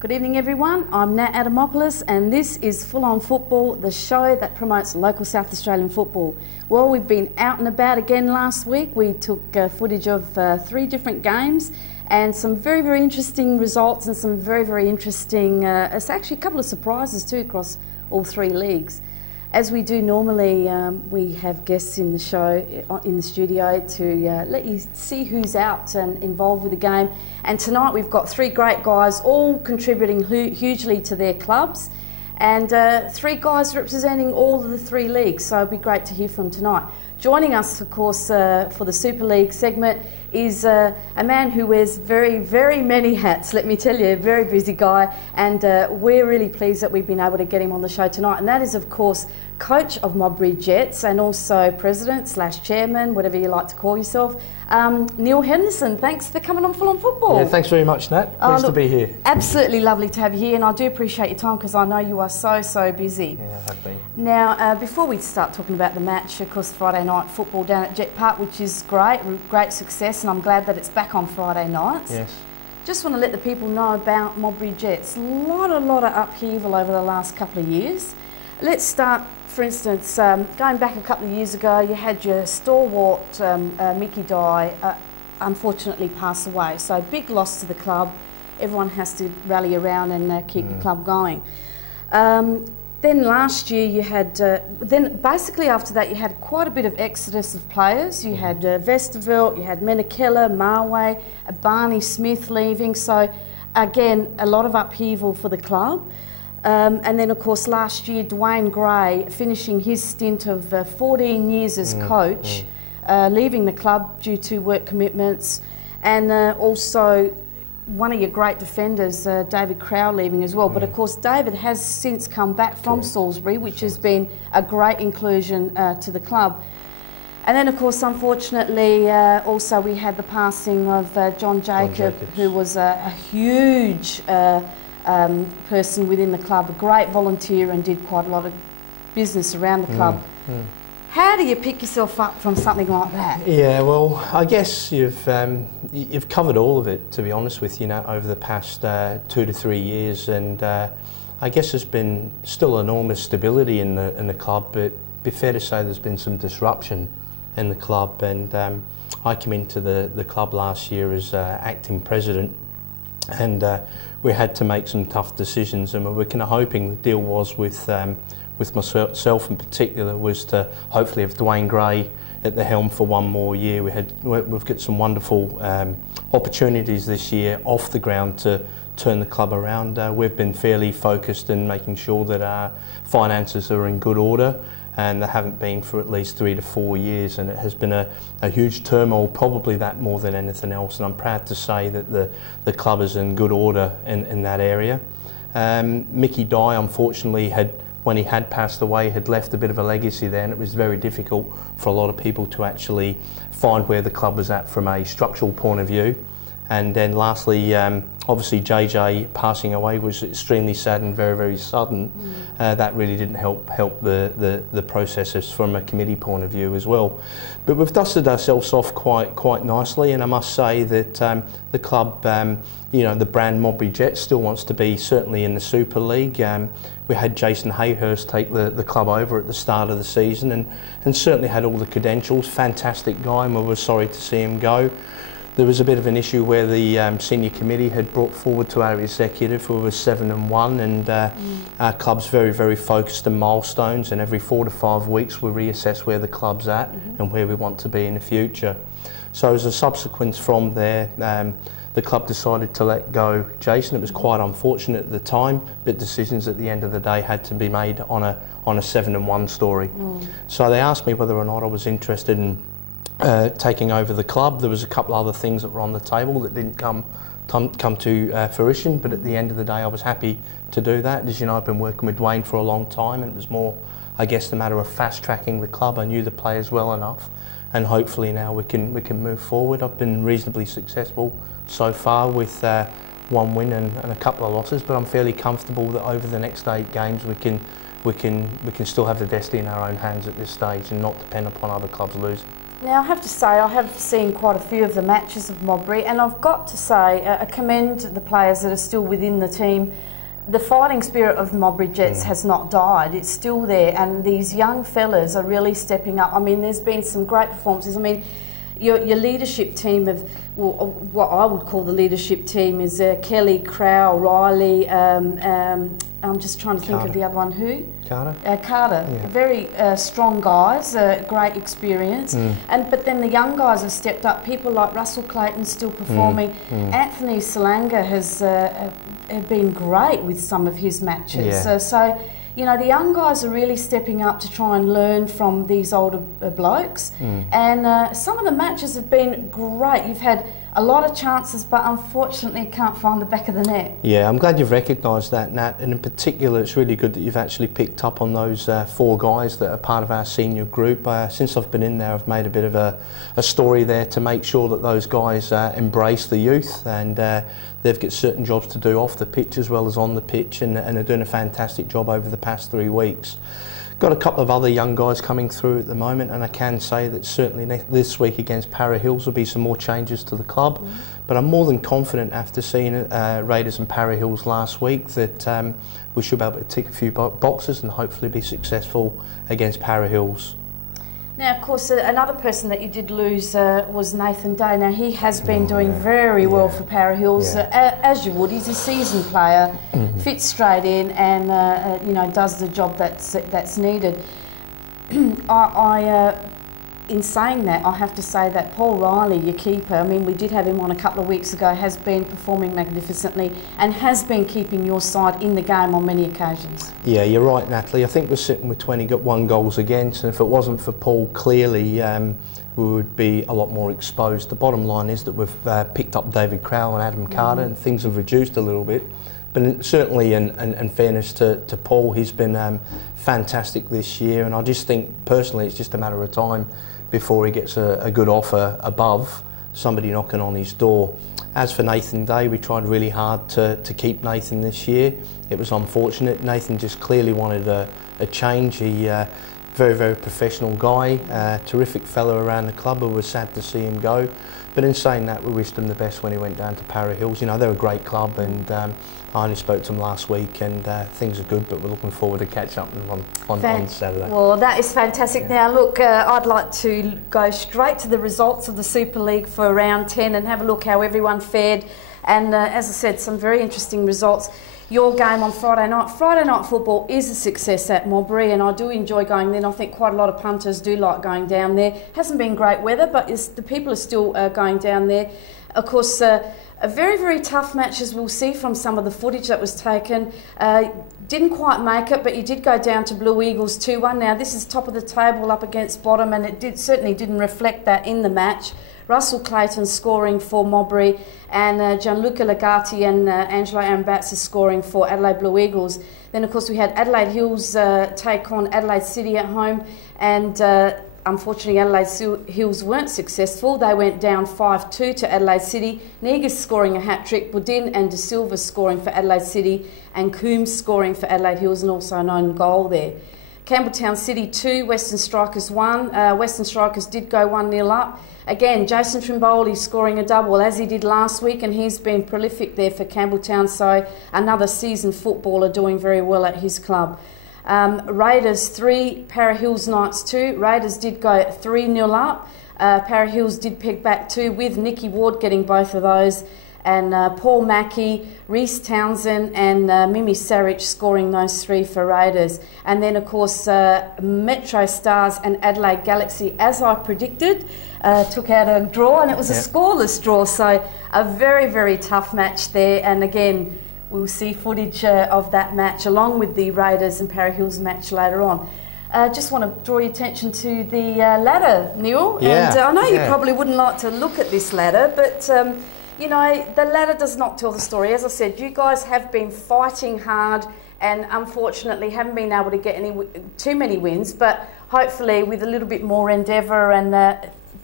Good evening everyone, I'm Nat Adamopoulos and this is Full On Football, the show that promotes local South Australian football. Well, we've been out and about again last week. We took footage of 3 different games and some very interesting results and some very interesting, it's actually a couple of surprises too across all 3 leagues. As we do normally, we have guests in the show, in the studio, to let you see who's out and involved with the game. And tonight we've got 3 great guys, all contributing hugely to their clubs, and 3 guys representing all of the 3 leagues, so it'll be great to hear from tonight. Joining us, of course, for the Super League segment is a man who wears very many hats, let me tell you, a very busy guy, and we're really pleased that we've been able to get him on the show tonight, and that is, of course, coach of Modbury Jets and also president / chairman, whatever you like to call yourself, Neil Henderson. Thanks for coming on Full On Football. Yeah, thanks very much, Nat. Pleased to be here. Absolutely lovely to have you here, and I do appreciate your time because I know you are so busy. Yeah, I have been. Now, before we start talking about the match, of course, Friday night football down at Jet Park, which is great success, and I'm glad that it's back on Friday nights. Yes. Just want to let the people know about Modbury Jets. A lot of upheaval over the last couple of years. Let's start, for instance, going back a couple of years ago, you had your stalwart Mickey Dye unfortunately pass away. So big loss to the club. Everyone has to rally around and keep the club going. Then last year you had, then basically after that you had quite a bit of exodus of players. You had Vesterveld, you had Menakella, Marway, Barney Smith leaving. So again, a lot of upheaval for the club. And then of course last year Dwayne Gray finishing his stint of 14 years as coach, leaving the club due to work commitments, and also one of your great defenders, David Crow, leaving as well. But of course David has since come back from Salisbury, which has been a great inclusion to the club. And then of course unfortunately also we had the passing of John Jacobs, who was a huge person within the club, a great volunteer, and did quite a lot of business around the club. How do you pick yourself up from something like that? Yeah, well, I guess you've covered all of it, to be honest with you, Nat, over the past 2 to 3 years, and I guess there's been still enormous stability in the club, but it'd be fair to say there's been some disruption in the club, and I came into the club last year as acting president, and we had to make some tough decisions, and we were kind of hoping the deal was with myself in particular was to hopefully have Dwayne Gray at the helm for 1 more year. We've got some wonderful opportunities this year off the ground to turn the club around. We've been fairly focused in making sure that our finances are in good order, and they haven't been for at least 3 to 4 years, and it has been a huge turmoil, probably that more than anything else, and I'm proud to say that the club is in good order in that area. Mickey Dye, unfortunately, when he had passed away, had left a bit of a legacy there, and it was very difficult for a lot of people to actually find where the club was at from a structural point of view. And then lastly, obviously JJ passing away was extremely sad and very sudden. That really didn't help the processes from a committee point of view as well. But we've dusted ourselves off quite nicely, and I must say that the club, you know, the brand Modbury Jets still wants to be certainly in the Super League. We had Jason Hayhurst take the club over at the start of the season, and certainly had all the credentials. Fantastic guy, and we were sorry to see him go. There was a bit of an issue where the senior committee had brought forward to our executive who was 7-1, and our club's very focused on milestones, and every 4 to 5 weeks we reassess where the club's at and where we want to be in the future. So as a subsequence from there, the club decided to let go Jason. It was quite unfortunate at the time, but decisions at the end of the day had to be made on a 7-1 story. So they asked me whether or not I was interested in taking over the club. There was a couple other things that were on the table that didn't come to fruition, but at the end of the day I was happy to do that. As you know, I've been working with Dwayne for a long time, and it was more, I guess, the matter of fast-tracking the club. I knew the players well enough, and hopefully now we can move forward. I've been reasonably successful so far with 1 win and a couple of losses, but I'm fairly comfortable that over the next 8 games we can still have the destiny in our own hands at this stage and not depend upon other clubs losing. Now I have to say I have seen quite a few of the matches of Modbury, and I've got to say I commend the players that are still within the team. The fighting spirit of Modbury Jets has not died. It's still there, and these young fellas are really stepping up. I mean, there's been some great performances. I mean, your leadership team of, well, what I would call the leadership team is Kelly, Crow, Riley, I'm just trying to think of the other one. Who? Carter. Carter. Yeah. Very strong guys, great experience. But then the young guys have stepped up. People like Russell Clayton still performing. Anthony Salanga has been great with some of his matches. Yeah. So, you know, the young guys are really stepping up to try and learn from these older blokes. And some of the matches have been great. You've had a lot of chances, but unfortunately can't find the back of the net. Yeah, I'm glad you've recognised that, Nat, and in particular it's really good that you've actually picked up on those 4 guys that are part of our senior group. Since I've been in there, I've made a bit of a story there to make sure that those guys embrace the youth, and they've got certain jobs to do off the pitch as well as on the pitch, and are doing a fantastic job over the past 3 weeks. Got a couple of other young guys coming through at the moment, and I can say that certainly this week against Para Hills will be some more changes to the club. But I'm more than confident after seeing Raiders and Para Hills last week that we should be able to tick a few boxes and hopefully be successful against Para Hills. Now, of course, another person that you did lose was Nathan Day. Now, he has been doing very well for Para Hills, as you would. He's a seasoned player, fits straight in, and you know, does the job that's needed. In saying that, I have to say that Paul Riley, your keeper, I mean, we did have him on a couple of weeks ago, has been performing magnificently and has been keeping your side in the game on many occasions. Yeah, you're right, Natalie. I think we're sitting with 21 goals against, and if it wasn't for Paul, clearly we would be a lot more exposed. The bottom line is that we've picked up David Crowell and Adam Carter, and things have reduced a little bit. But certainly, in fairness to Paul, he's been fantastic this year, and I just think personally it's just a matter of time before he gets a good offer above, somebody knocking on his door. As for Nathan Day, we tried really hard to keep Nathan this year. It was unfortunate. Nathan just clearly wanted a change. He very, very professional guy, terrific fellow around the club. We were sad to see him go. But in saying that, we wished him the best when he went down to Para Hills. You know, they're a great club, and I only spoke to them last week, and things are good, but we're looking forward to catch up on Saturday. Well, that is fantastic. Now, look, I'd like to go straight to the results of the Super League for round 10 and have a look how everyone fared. And as I said, some very interesting results. Your game on Friday night football is a success at Modbury, and I do enjoy going there, and I think quite a lot of punters do like going down there. Hasn't been great weather, but the people are still going down there. Of course, a very, very tough match, as we'll see from some of the footage that was taken. Didn't quite make it, but you did go down to Blue Eagles 2-1. Now, this is top of the table up against bottom, and it certainly didn't reflect that in the match. Russell Clayton scoring for Modbury, and Gianluca Legati and Angelo Arambatz scoring for Adelaide Blue Eagles. Then, of course, we had Adelaide Hills take on Adelaide City at home, and unfortunately Adelaide Hills weren't successful. They went down 5-2 to Adelaide City. Negus scoring a hat-trick, Boudin and De Silva scoring for Adelaide City, and Coombs scoring for Adelaide Hills, and also an own goal there. Campbelltown City 2, Western Strikers 1. Western Strikers did go 1-0 up. Again, Jason Trimboli scoring a double, as he did last week, and he's been prolific there for Campbelltown, so another seasoned footballer doing very well at his club. Raiders 3, Para Hills Knights 2. Raiders did go 3-0 up. Para Hills did pick back 2, with Nicky Ward getting both of those, and Paul Mackey, Reece Townsend and Mimi Sarich scoring those 3 for Raiders. And then, of course, Metro Stars and Adelaide Galaxy, as I predicted, took out a draw, and it was a scoreless draw, so a very, very tough match there. And again, we'll see footage of that match along with the Raiders and Para Hills match later on. Just want to draw your attention to the ladder, Neil. Yeah, and I know you probably wouldn't like to look at this ladder, but you know, the ladder does not tell the story. As I said, you guys have been fighting hard, and unfortunately haven't been able to get too many wins, but hopefully with a little bit more endeavour and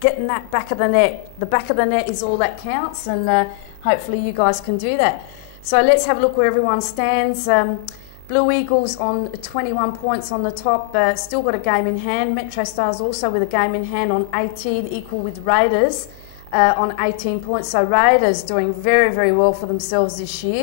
getting that back of the net. The back of the net is all that counts, and hopefully you guys can do that. So let's have a look where everyone stands. Blue Eagles on 21 points on the top, still got a game in hand. Metro Stars also with a game in hand on 18, equal with Raiders on 18 points. So Raiders doing very, very well for themselves this year.